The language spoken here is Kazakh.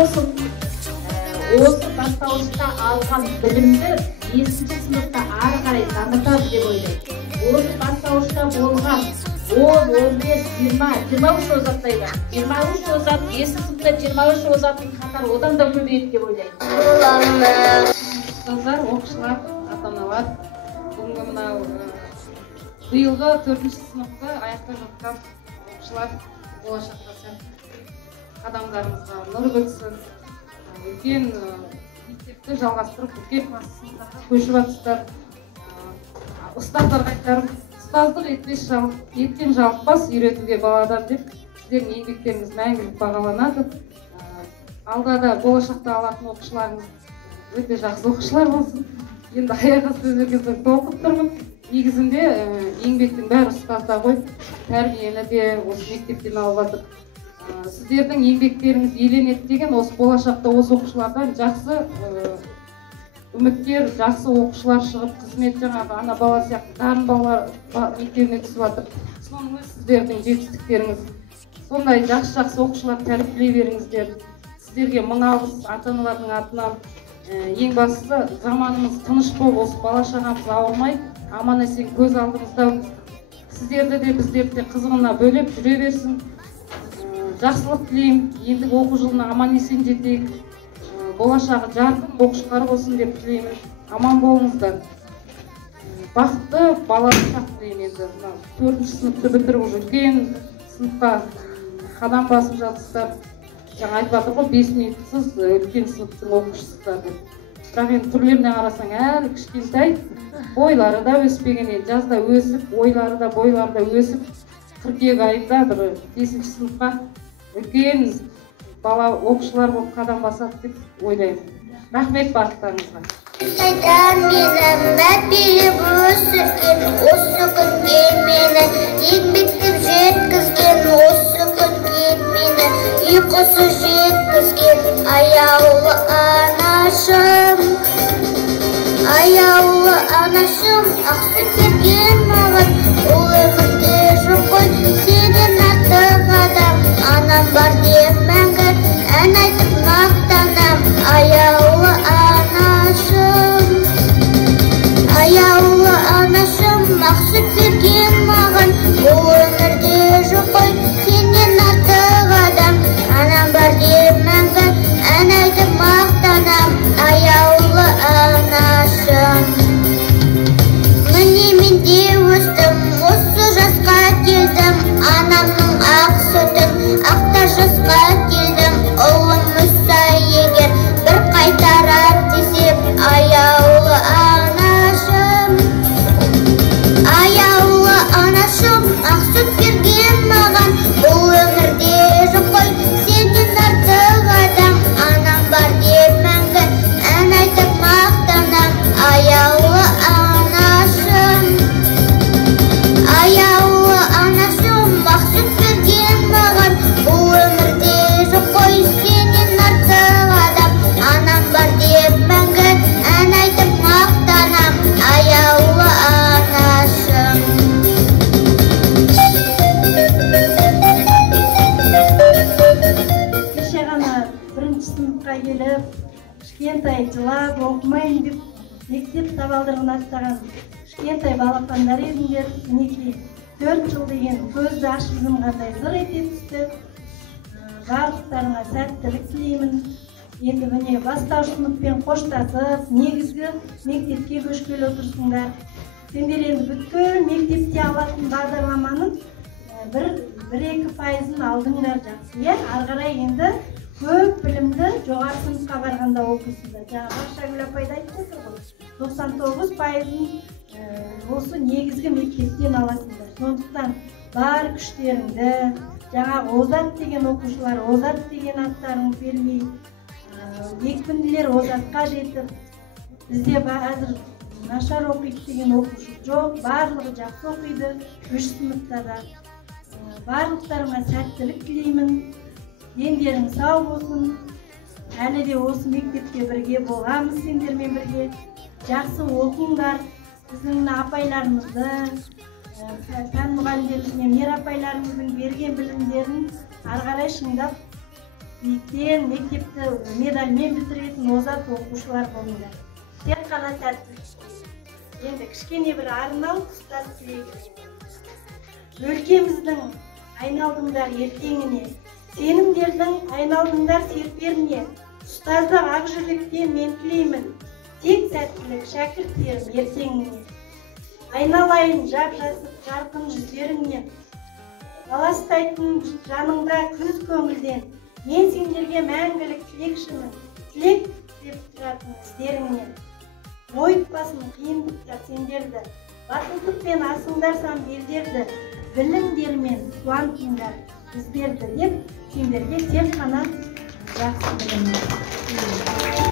сосын осы бастауышта алған білімді 5-ші сыныпта ары қарай дамытады деп ойлаймын. Осы бастауышта болған 10, 15, 20, 23 озаттайды. 23 озат, 5-ші сыныпта 23 озаттың қатары одан да көбейеді деп ойлаймын. Ұстаздар, оқушылар, ата-аналар, бүгінгі мынау биылғы 4-ші сыныпты аяқтап жатқан оқушылар болашаққа сәт қадамдарыңызға нұр бітсін. Үлкен мектепті жалғастырып, үлкен класс сыныптарға көшіп жатсыздар. Ұстаздарға айтарым, ұстаздық еткен жалықпас үйретуге баладан деп, сіздердің еңбектеріңіз мәңгілік бағаланады. Алда болашақта алатын оқушыларыңыз өте жақсы оқушылар болсын. Енді аяғы сөздерген соң толқып тұрмын. Негізінде еңбектің бәрі ұстазда ғой, тәрбиені де осы мектептен алып жатыр. Сіздердің еңбектеріңіз еленеді деген осы болашақта осы оқушылардан жақсы үміткер, жақсы оқушылар шығып, қызмет жаңағы ана бала сияқты дарын балалар мектебіне түсіп жатыр. Соның өзі сіздердің жетістіктеріңіз. Сондай жақсы оқушылар тәрбиелей беріңіздер. Сіздерге мың алғыс ата-аналардың атынан. Ең бастысы заманымыз тыныш болып, осы бала-шағамыз ауырмай, аман-есен көз алдымызда. Сіздерді де біздерді де қызығына бөлеп жүре берсін. Жақсылық тілеймін. Ендігі оқу жылына аман-есен жетейік. Болашағы жарқын оқушылар болсын деп тілеймін. Аман болыңыздар. Бақытты балалық тілеймін енді. 4-ші сыныпты бітіріп үлкен сыныпқа қадам басып жатсыздар. Жаңа айтып жатыр ғой, 5 минутсыз үлкен сыныптың оқушысыздар деп. Бірақ енді түрлеріне қарасаң әлі кішкентай, бойлары да өспеген, жазда өсіп, бойлары да өсіп, қыркүйек айында бір 5-ші сыныпқа үлкен бала оқушылар болып қадам басады деп ойлаймын. Рахмет бақыттарыңызға. Қайдан менің мәпелеп өсірген осы күнге мені, еңбектеп жеткізген осы күнге мені, ұйқысыз жеткізген аяулы анашым. Аяулы анашым, ақ сүт берген маған, ол өмірде жоқ қой сенен артық адам. Анам бар деп мәңгі ән айтып мақтанам. Аяулы анашым, аяулы анашым, ақ сүт берген маған, ол өмірде жоқ қой сенен артық адам. Анам бар деп мәңгі ән айтып мақтанам. Аяулы анашым. Міне мен де өстім, осы жасқа келдім, анамның ақ сүтін ақтар жасқа келдім. Ұлым өсса егер бір қайтарар десем, аяулы анашым. Аяулы анашым, ақ сүт берген маған, бұл өмірде жоқ қой сенен артық адам. Анам бар деп мәңгі ән айтып мақтанам. Аяулы анашым. Аяулы анашым, ақ сүт берген маған, бұл өмірде жоқ қой сенен артық адам. Анам бар деп мәңгі ән айтып мақтанам. Аяулы анашым. Кеше ғана 1-ші сыныпқа келіп, кішкентай жылап оқымайын деп мектеп табалдырығын аттаған кішкентай балапандар едіңдер. Мінекей 4 жыл деген көзді ашып жұмғандай зыр ете түсті. Барлықтарыңа сәттілік тілеймін. Енді міне бастауыш сыныппен қоштасып, негізгі мектепке көшкелі отырсыңдар. Сендер енді бүткіл мектепте алатын бағдарламаның 1-2% алдыңдар жақсы. Ары қарай енді көп білімді жоғары сыныпқа барғанда оқисыңдар. Жаңа Бақшагүл апайда айтып отыр ғой, 99%-ын осы негізгі мектептен аласыңдар. Сондықтан бар күштеріңді, жаңағы озат деген оқушылар озат деген аттарын бермей, екпінділер озатқа жетіп, бізде әзір нашар оқиды деген оқушы жоқ, барлығы жақсы оқиды, 3 сыныпта да. Барлықтарыңа сәттілік тілеймін. Дендерің сау болсын. Әлі де осы мектепте бірге болғанбыз сендермен бірге. Жақсы оқыңдар. Біздің апайларымызды, пән мұғалімдеріміз, мер апайларымыздың берген білімдерін ары қарай шыңдап биіктен мектепті медальмен бітіретін озат оқушылар болыңдар. Тек қана тәртіп. Енді кішкене бір арнау ұстаз тілегі. Өлкеміздің айналдыңдар ертеңіне, сенімдердің айналдыңдар серперіне, ұстаздық ақ жүректен мен тілеймін, тек сәттілік шәкірттерім ертеңіне. Айналайын жап-жасық жарқын жүздеріңнен, аластайтын жаныңда күз көңілден, мен сендерге мәңгілік тілекшімін, тілек деп тұратын іздеріңнен. Мойытпасын қиындықтар сендерді, батылдықпен асыңдарсан белдерді, білімдермен қуантыңдар біздерді деп сендерге тек қана жақсы біліңдер.